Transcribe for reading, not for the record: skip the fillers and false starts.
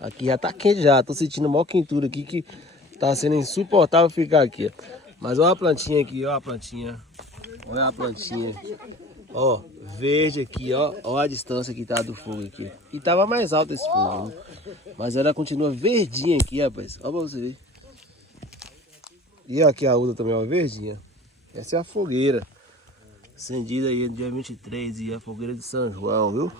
Aqui já tá quente já, tô sentindo maior quentura aqui que tá sendo insuportável ficar aqui. Mas olha a plantinha aqui, ó a plantinha. Olha a plantinha. Ó, verde aqui, ó. Ó a distância que tá do fogo aqui. E tava mais alto esse fogo, né? Mas ela continua verdinha aqui, rapaz. Ó pra você ver. E aqui a outra também, ó, verdinha. Essa é a fogueira. Acendida aí no dia 23 e a fogueira de São João, viu?